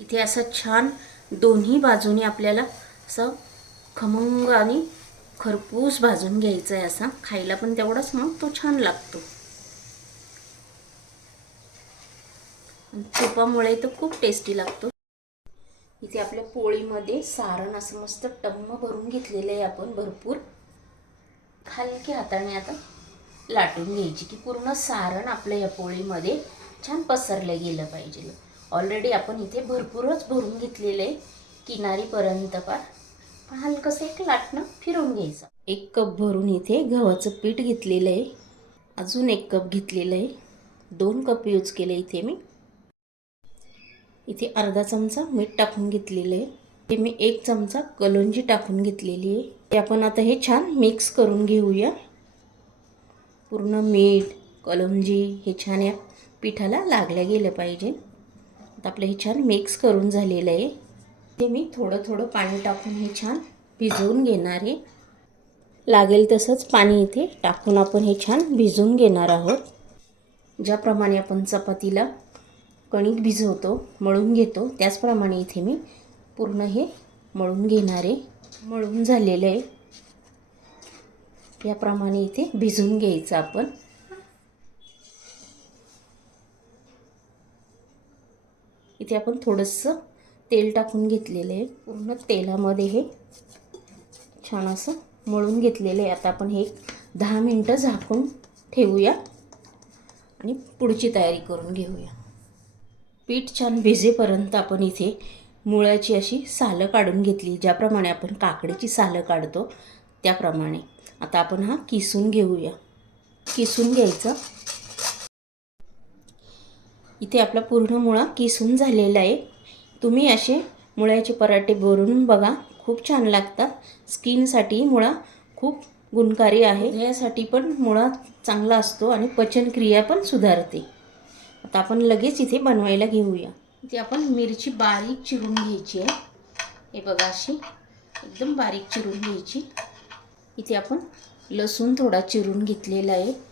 इथे असं छान दोन्ही बाजूने आपल्याला असं खमंग आणि खरपूस भाजून घ्यायचा आहे असा. खायला पण तेवढाच मग तो छान लागतो. तुपामुळे तो खूप टेस्टी लागतो. इथे आपल्या पोळीमध्ये सारण असं मस्त टम्म भरून घेतलेलं आहे आपण भरपूर. हलक्या हाताने आता लाटून घ्यायची की पूर्ण सारण आपल्या या पोळीमध्ये छान पसरलं गेलं पाहिजे. ऑलरेडी आपण इथे भरपूरच भरून घेतलेलं आहे किनारीपर्यंत पार हलकंसं एक लाटणं फिरून घ्यायचं. एक कप भरून इथे गव्हाचं पीठ घेतलेलं आहे. अजून एक कप घेतलेलं आहे. दोन कप यूज केले इथे मी. इथे अर्धा चमचा मीठ टाकून घेतलेलं आहे. ते मी एक चमचा कलोंजी टाकून घेतलेली आहे. ते आपण आता हे छान मिक्स करून घेऊया. पूर्ण मीठ कलमजी हे छान या पिठाला लागल्या गेलं पाहिजे. आता आपलं हे छान मिक्स करून झालेलं आहे. ते मी थोडं थोडं पाणी टाकून हे छान भिजवून घेणार आहे. लागेल तसंच पाणी इथे टाकून आपण हे छान भिजवून घेणार आहोत. ज्याप्रमाणे आपण चपातीला कणिक भिजवतो मळून घेतो त्याचप्रमाणे इथे मी पूर्ण हे मळून घेणार आहे. मळून झालेलं आहे. याप्रमाणे इथे भिजवून घ्यायचं आपण. इथे आपण थोडंसं तेल टाकून घेतलेलं आहे. पूर्ण तेलामध्ये हे छान असं मळून घेतलेलं आहे. आता आपण हे दहा मिनटं झाकून ठेवूया आणि पुढची तयारी करून घेऊया. पीठ छान भिजेपर्यंत आपण इथे मुळ्याची अशी सालं काढून घेतली. ज्याप्रमाणे आपण काकडीची सालं काढतो त्याप्रमाणे. आता आपण हा किसून घेऊया. किसून घ्यायचं. इथे आपला पूर्ण मुळा किसून झालेला आहे. तुम्ही असे मुळ्याचे पराठे भरून बघा. खूप छान लागतात. स्किनसाठी मुळा खूप गुणकारी आहे. यासाठी पण मुळा चांगला असतो आणि पचनक्रिया पण सुधारते. आता आपण लगेच इथे बनवायला घेऊया. इथे आपण मिरची बारीक चिरून घ्यायची आहे. हे बघा अशी. एकदम बारीक चिरून घ्यायची. इथे आपण लसूण थोडा चिरून घेतलेला आहे.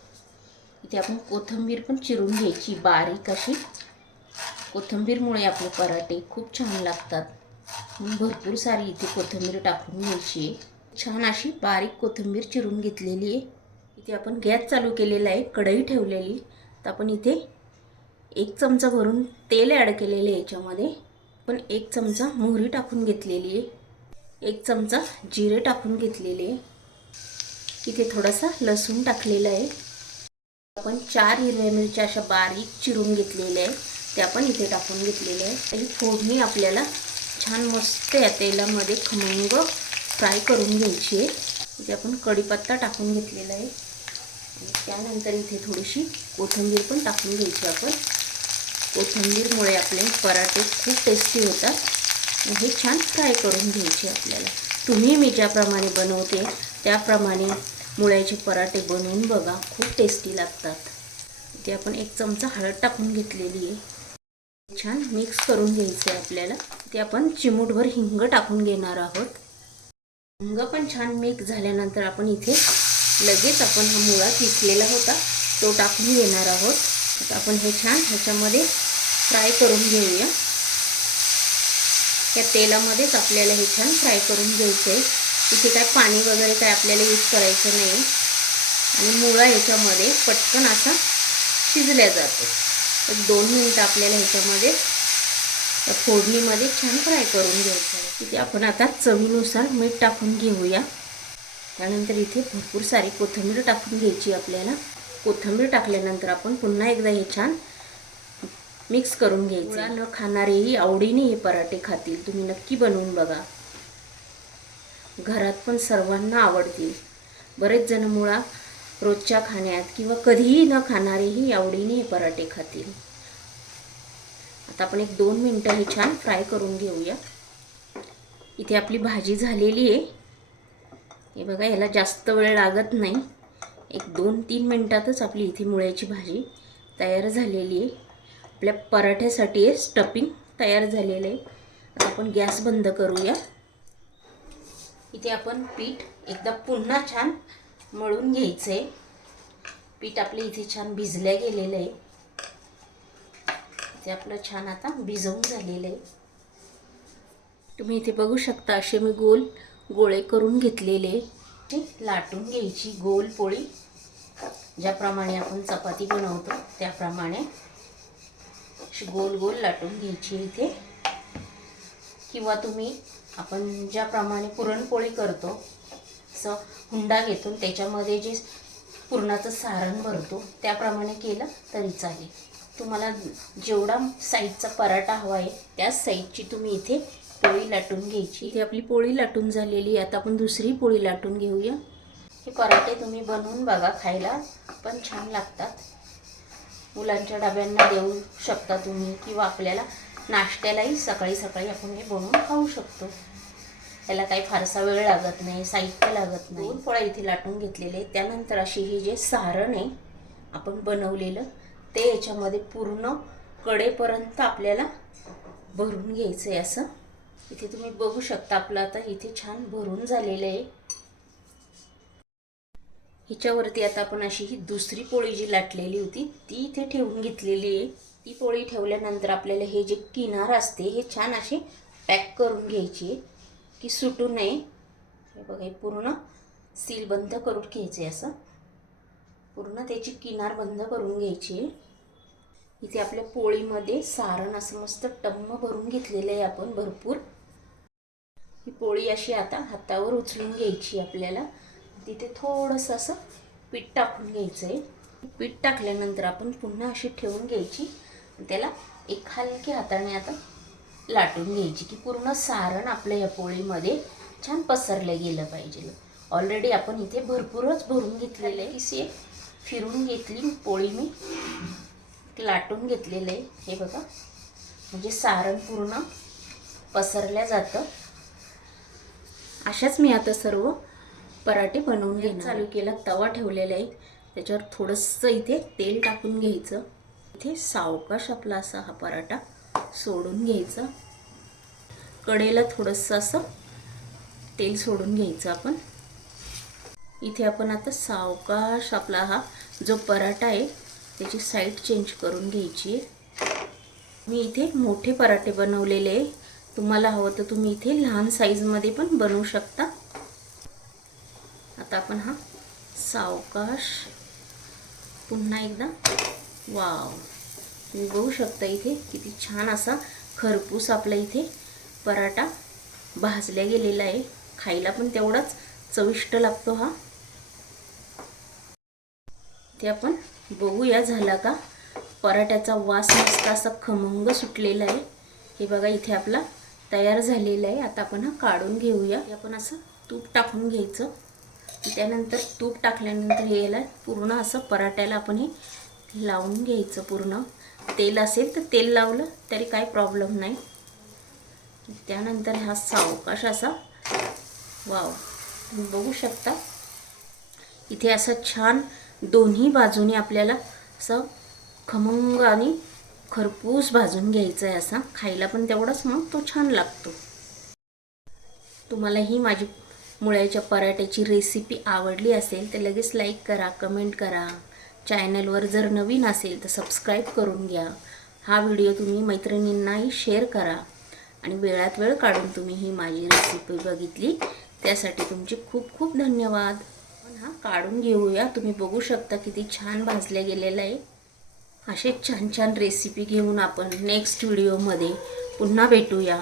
इथे आपण कोथिंबीर पण चिरून घ्यायची बारीक अशी. कोथिंबीरमुळे आपले पराठे खूप छान लागतात. मी भरपूर सारी इथे कोथिंबीर टाकून घ्यायची आहे. छान अशी बारीक कोथिंबीर चिरून घेतलेली आहे. इथे आपण गॅस चालू केलेला आहे कढई ठेवलेली. तर आपण इथे एक चमचा भरून तेल ॲड केलेलं आहे याच्यामध्ये. पण एक चमचा मोहरी टाकून घेतलेली आहे. एक चमचा जिरे टाकून घेतलेले आहे. इथे थोडासा लसूण टाकलेला आहे. आपण चार हिरव्या मिरच्या अशा बारीक चिरून घेतलेल्या आहेत. त्या पण इथे टाकून घेतलेल्या आहेत. ही फोडणी आपल्याला छान मस्त या तेलामध्ये खमंग फ्राय करून घ्यायची आहे. इथे आपण कढीपत्ता टाकून घेतलेला आहे. त्यानंतर इथे थोडीशी कोथिंबीर पण टाकून घ्यायची आपण. कोथिंबीरमुळे आपले पराठे खूप टेस्टी होतात. हे छान फ्राय करून घ्यायचे आपल्याला. तुम्ही मी ज्याप्रमाणे बनवते त्याप्रमाणे मुळ्याचे पराठे बनवून बघा खूप टेस्टी लागतात. इथे आपण एक चमचा हळद टाकून घेतलेली आहे. छान मिक्स करून घ्यायचं आहे आपल्याला. ते आपण चिमूटभर हिंग टाकून घेणार आहोत. हिंग पण छान मिक्स झाल्यानंतर आपण इथे लगेच आपण हा मुळा किसलेला होता तो टाकून घेणार आहोत. आता आपण हे छान ह्याच्यामध्ये फ्राय करून घेऊया. या तेलामध्येच आपल्याला हे छान फ्राय करून घ्यायचं आहे इथे काय पाणी वगैरे काय आपल्याला यूज करायचं नाही. आणि मुळा ह्याच्यामध्ये पटकन असा शिजल्या जातो. तर दोन मिनटं आपल्याला ह्याच्यामध्ये फोडणीमध्ये छान फ्राय करून घ्यायचं आहे. तिथे आपण आता चवीनुसार मीठ टाकून घेऊया. त्यानंतर इथे भरपूर सारी कोथिंबीर टाकून घ्यायची आपल्याला. कोथिंबीर टाकल्यानंतर आपण पुन्हा एकदा हे छान मिक्स करून घ्यायचं न खाणारेही आवडीने हे पराठे खातील. तुम्ही नक्की बनवून बघा. घरात पण सर्वांना आवडतील. बरेच जण मुळा रोजच्या खाण्यात किंवा कधीही न खाणारेही आवडीने हे पराठे खातील. आता आपण एक दोन मिनटं हे छान फ्राय करून घेऊया. इथे आपली भाजी झालेली आहे. हे बघा याला जास्त वेळ लागत नाही. एक दोन तीन मिनटातच आपली इथे मुळ्याची भाजी तयार झालेली आहे. आपल्या पराठ्यासाठी स्टफिंग तयार झालेलं आहे. आता आपण गॅस बंद करूया. इथे आपण पीठ एकदा पुन्हा छान मळून घ्यायचं आहे पीठ आपले इथे छान भिजल्या गेलेलं आहे ते आपलं छान आता भिजवून झालेलं आहे तुम्ही इथे बघू शकता असे मी गोल गोळे करून घेतलेले. लाटून घ्यायची गोल पोळी ज्याप्रमाणे आपण चपाती बनवतो त्याप्रमाणे गोल गोल लाटून घ्यायची इथे. किंवा तुम्ही आपण ज्याप्रमाणे पुरणपोळी करतो असं हुंडा घेतो त्याच्यामध्ये जे पुरणाचं सारण भरतो त्याप्रमाणे केलं तरी चालेल. तुम्हाला जेवढा साईजचा पराठा हवा आहे त्याच साईजची तुम्ही इथे पोळी लाटून घ्यायची. इथे आपली पोळी लाटून झालेली आहे. आता आपण दुसरी पोळी लाटून घेऊया. हे पराठे तुम्ही बनवून बघा खायला. पण छान लागतात. मुलांच्या डब्यांना देऊ शकता तुम्ही किंवा आपल्याला नाश्त्यालाही सकाळी सकाळी आपण हे बनवून खाऊ शकतो. त्याला काही फारसा वेळ लागत नाही साहित्य लागत नाही. फळं इथे लाटून घेतलेले त्यानंतर अशी ही जे सारण आहे आपण बनवलेलं ते याच्यामध्ये पूर्ण कडेपर्यंत आपल्याला भरून घ्यायचं आहे असं. इथे तुम्ही बघू शकता आपलं आता इथे छान भरून झालेलं आहे. हिच्यावरती आता आपण अशी ही दुसरी पोळी जी लाटलेली होती ती इथे ठेवून घेतलेली आहे. ती पोळी ठेवल्यानंतर आपल्याला हे जे किनार असते हे छान असे पॅक करून घ्यायची आहे की सुटू नये. हे बघा हे पूर्ण सील बंद करून घ्यायचे असं. पूर्ण त्याची किनार बंद करून घ्यायची. आहे इथे आपल्या पोळीमध्ये सारण असं मस्त टम्म भरून घेतलेलं आहे आपण भरपूर. ही पोळी अशी आता हातावर उचलून घ्यायची आपल्याला. तिथे थोडंसं असं पीठ टाकून घ्यायचं आहे पीठ टाकल्यानंतर आपण पुन्हा अशी ठेवून घ्यायची. त्याला एक हलक्या हाताने आता लाटून घ्यायची की पूर्ण सारण आपल्या या पोळीमध्ये छान पसरलं गेलं पाहिजे. ऑलरेडी आपण इथे भरपूरच भरून घेतलेलं आहे. किसी फिरून घेतली पोळी मी लाटून घेतलेलं आहे. हे बघा. म्हणजे सारण पूर्ण पसरल्या जातं. अशाच मी आता सर्व पराठे बनवून घेणं चालू केला. तवा ठेवलेला आहे त्याच्यावर थोडंसं इथे तेल टाकून घ्यायचं. इथे सावकाश आपला असा हा पराठा सोडून घ्यायचा. कडेला थोडंसं असं तेल सोडून घ्यायचं आपण. इथे आपण आता सावकाश आपला हा जो पराठा आहे त्याची साईड चेंज करून घ्यायची आहे. मी इथे मोठे पराठे बनवलेले आहे. तुम्हाला हवं तर तुम्ही इथे लहान साईजमध्ये पण बनवू शकता. आता आपण हा सावकाश पुन्हा एकदा वाव. तुम्ही बघू शकता इथे किती छान असा खरपूस आपला इथे पराठा भाजल्या गेलेला आहे. खायला पण तेवढाच चविष्ट लागतो हा. ते आपण बघूया झाला का? पराठ्याचा वास मस्त असा खमंग सुटलेला आहे. हे बघा इथे आपला तयार झालेला आहे. आता आपण हा काढून घेऊया. आपण असं तूप टाकून घ्यायचं. त्यानंतर तूप टाकल्यानंतर हे याला पूर्ण असं पराठ्याला आपण हे लावून घ्यायचं पूर्ण. तेल असेल तर तेल लावलं तरी काय प्रॉब्लेम नाही. त्यानंतर हा सावकाश असा वाव तुम्ही बघू शकता. इथे असं छान दोन्ही बाजूने आपल्याला असं खमंग आणि खरपूस भाजून घ्यायचं आहे असा. खायला पण तेवढाच मग तो छान लागतो. तुम्हाला ही माझी मुळ्याच्या पराठ्याची रेसिपी आवडली असेल तर लगेच लाईक करा कमेंट करा. चॅनलवर जर नवीन असेल तर सबस्क्राईब करून घ्या. हा व्हिडिओ तुम्ही मैत्रिणींनाही शेअर करा. आणि वेळात वेळ काढून तुम्ही ही माझी रेसिपी बघितली त्यासाठी तुमचे खूप खूप धन्यवाद. पण हा काढून घेऊया. तुम्ही बघू शकता किती छान भाजल्या गेलेलं आहे. असे छान छान रेसिपी घेऊन आपण नेक्स्ट व्हिडिओमध्ये पुन्हा भेटूया.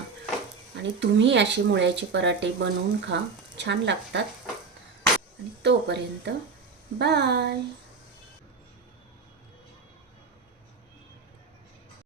आणि तुम्ही असे मुळ्याचे पराठे बनवून खा. छान लागतात. आणि तोपर्यंत बाय